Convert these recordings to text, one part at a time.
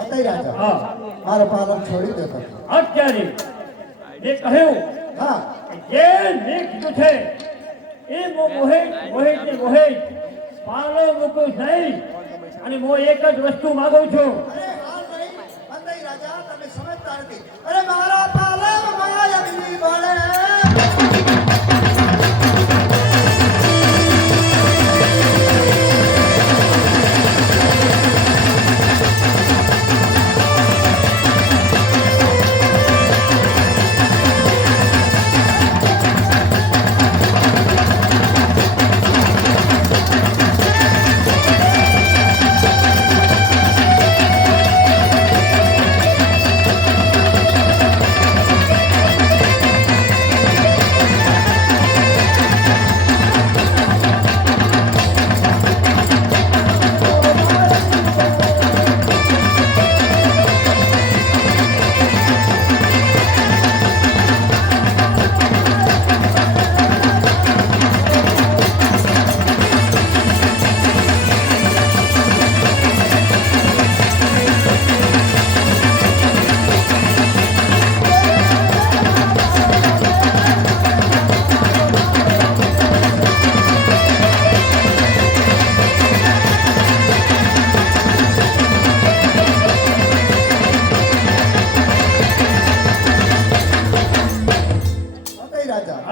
અત્યારે રાજા હા મારો પાલન છોડી દેતો અત્યારે મેં કહ્યું હા જે મેં કીધું છે એ મોહે પાલો મૂકું નહીં અને હું એક જ વસ્તુ માંગુ છું. અરે હાલ નહીં અત્યારે રાજા તમે સમજતા નથી. અરે મારા પાલન માયાવી બોલે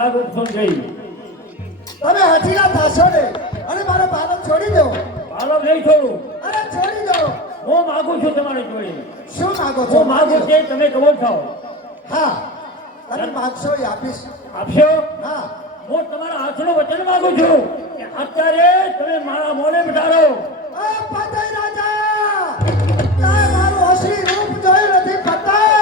આ રૂપ સમજાઈ તમે હજીલા થશો ને અને મારો પાલન છોડી દો. પાલો નહીં છોડું. અરે છોડી દો. હું માંગુ છું તમારી જોડે. શું માંગો છો? હું માંગુ છે તમે કબૂલ થાઓ. હા તમે માંગશો એ આપીશ. આપશો? હા હું તમારા હાથનું વચન માંગુ છું કે અત્યારે તમે મારા મોને બિઠાડો. પતઈ રાજા તારે મારું અસલી રૂપ જોયું નથી. પતઈ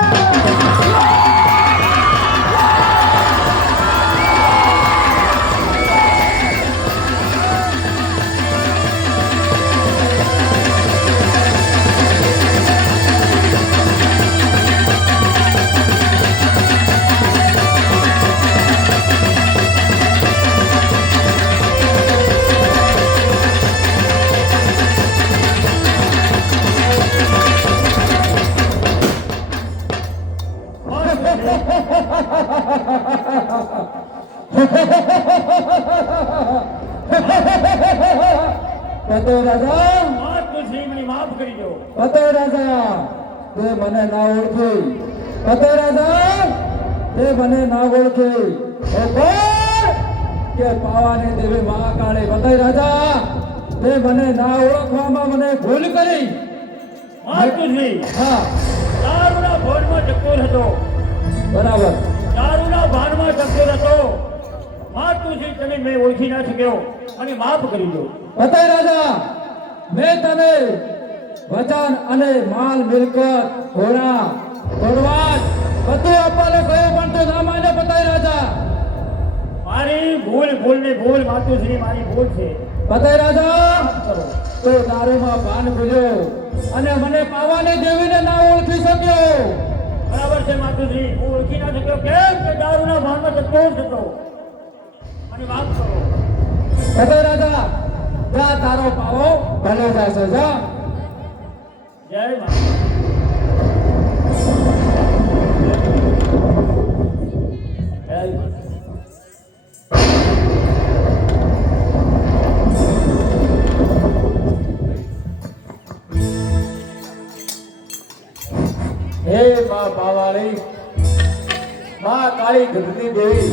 પતો રાજા માફ કરશી, મને માફ કરી દો. પતો રાજા તે મને ના ઓળખી. પતો રાજા તે મને ના ઓળખી. એ કોણ કે પાવાની દેવી મહાકાળી. પતો રાજા તે મને ના ઓળખવામાં મને ભૂલ કરી. માફ કરશી. હા દારૂના ભાનમાં ચક્કર હતો. બરાબર. દારૂના ભાનમાં ચક્કર હતો. માફ કરશી, તમે મેં ઓળખી ના શક્યો અને માફ કરી દો. પતો રાજા મેં તને વચન અને માલ મિલકત ઘોડા ઘોડવાટ બધું આપવાનું કહ્યું પણ તું ના માને. પતો રાજા મારી ભૂલ ને ભૂલ માતુશ્રી, મારી ભૂલ છે. પતો રાજા માફ કરો. તો દારૂમાં ભાન ભૂલ્યો અને મને પાવાની દેવીને ના ઓળખી શક્યો. બરાબર છે માતુશ્રી, હું ઓળખી ના શક્યો. કેમ કે દારૂના ભાનમાં ચક્કર હતો. મને માફ કરો. પતો રાજા જા તારો પાવો ભલે જશે. જા. જય માતા. જય માતા. હે મા પાવાળી, મા કાળી ગઢની દેવી,